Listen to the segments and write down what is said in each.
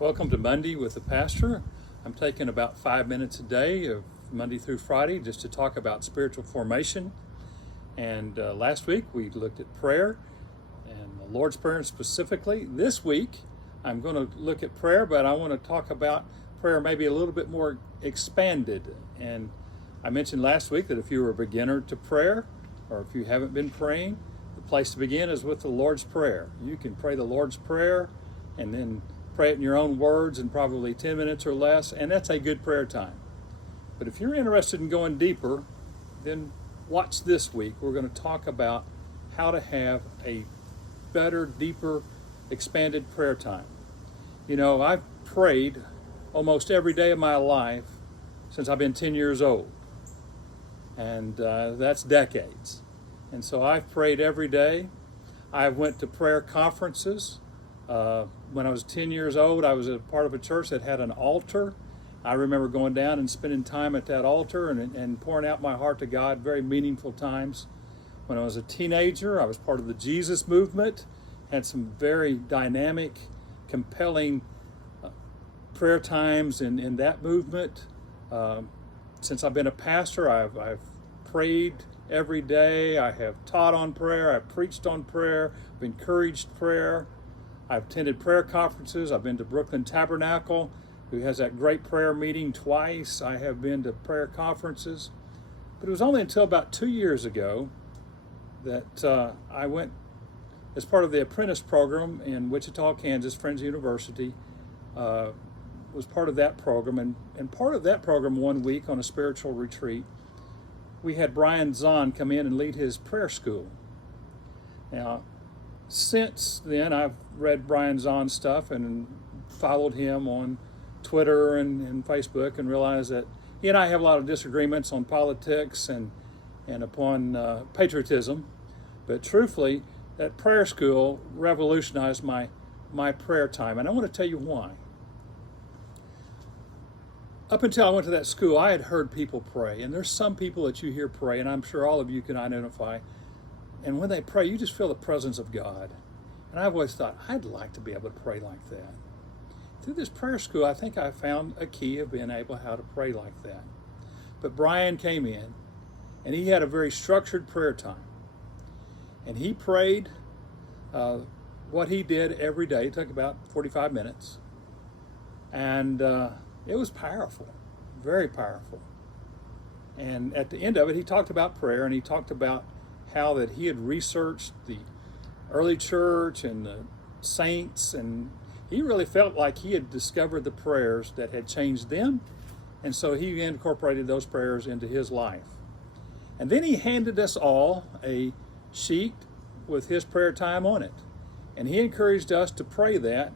Welcome to Monday with the Pastor. I'm taking about 5 minutes a day of Monday through Friday just to talk about spiritual formation. And last week we looked at prayer and the Lord's Prayer specifically. This week I'm going to look at prayer, but I want to talk about prayer maybe a little bit more expanded. And I mentioned last week that if you were a beginner to prayer or if you haven't been praying, the place to begin is with the Lord's Prayer. You can pray the Lord's Prayer and then pray it in your own words in probably 10 minutes or less, and that's a good prayer time. But if you're interested in going deeper, then watch this week. We're going to talk about how to have a better, deeper, expanded prayer time. You know, I've prayed almost every day of my life since I've been 10 years old, and that's decades. And so I've prayed every day. I went to prayer conferences. When I was 10 years old, I was a part of a church that had an altar. I remember going down and spending time at that altar and pouring out my heart to God, very meaningful times. When I was a teenager, I was part of the Jesus movement, had some very dynamic, compelling prayer times in that movement. Since I've been a pastor, I've prayed every day. I have taught on prayer. I've preached on prayer. I've encouraged prayer. I've attended prayer conferences. I've been to Brooklyn Tabernacle, who has that great prayer meeting twice. I have been to prayer conferences. But it was only until about 2 years ago that I went as part of the apprentice program in Wichita, Kansas, Friends University, was part of that program. And part of that program 1 week on a spiritual retreat, we had Brian Zahnd come in and lead his prayer school. Now, since then, I've read Brian Zahn's stuff and followed him on Twitter and Facebook and realized that he and I have a lot of disagreements on politics and upon patriotism. But truthfully, that prayer school revolutionized my prayer time. And I want to tell you why. Up until I went to that school, I had heard people pray. And there's some people that you hear pray, and I'm sure all of you can identify. And when they pray, you just feel the presence of God. And I've always thought, I'd like to be able to pray like that. Through this prayer school, I think I found a key of being able how to pray like that. But Brian came in, and he had a very structured prayer time. And he prayed what he did every day. It took about 45 minutes. And it was powerful, very powerful. And at the end of it, he talked about prayer, and he talked about how that he had researched the early church and the saints, and he really felt like he had discovered the prayers that had changed them, and so he incorporated those prayers into his life. And then he handed us all a sheet with his prayer time on it, and he encouraged us to pray that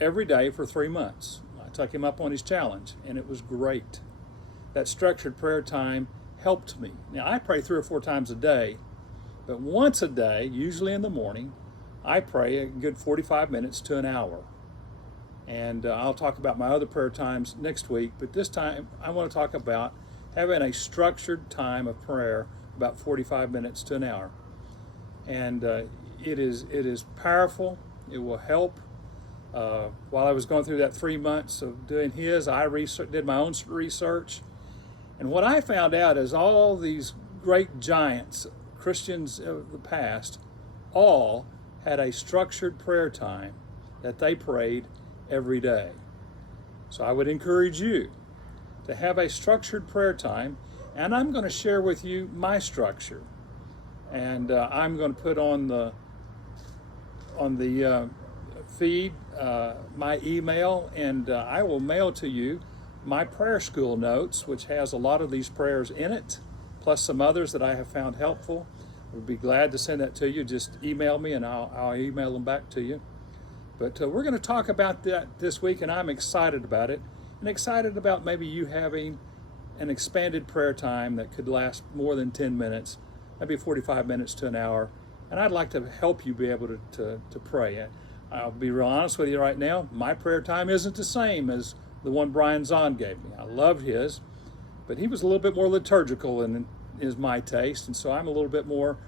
every day for 3 months. I took him up on his challenge, and it was great. That structured prayer time helped me. Now, I pray 3 or 4 times a day, but once a day, usually in the morning, I pray a good 45 minutes to an hour. And I'll talk about my other prayer times next week, but this time I want to talk about having a structured time of prayer, about 45 minutes to an hour. And it is powerful. It will help. While I was going through that 3 months of doing his, I did my own research. And what I found out is all these great giants, Christians of the past, all had a structured prayer time that they prayed every day. So I would encourage you to have a structured prayer time, and I'm going to share with you my structure. And I'm going to put on the feed my email, and I will mail to you my prayer school notes, which has a lot of these prayers in it, plus some others that I have found helpful. I would be glad to send that to you. Just email me and I'll email them back to you. But we're going to talk about that this week, and I'm excited about it, and excited about maybe you having an expanded prayer time that could last more than 10 minutes, maybe 45 minutes to an hour. And I'd like to help you be able to pray. I'll be real honest with you right now. My prayer time isn't the same as the one Brian Zahnd gave me. I loved his, but he was a little bit more liturgical and is my taste, and so I'm a little bit more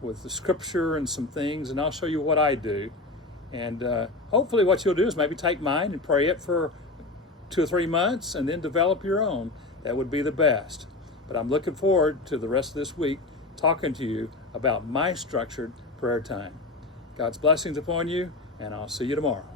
with the scripture and some things, and I'll show you what I do. And hopefully what you'll do is maybe take mine and pray it for 2 or 3 months and then develop your own. That would be the best. But I'm looking forward to the rest of this week talking to you about my structured prayer time. God's blessings upon you, and I'll see you tomorrow.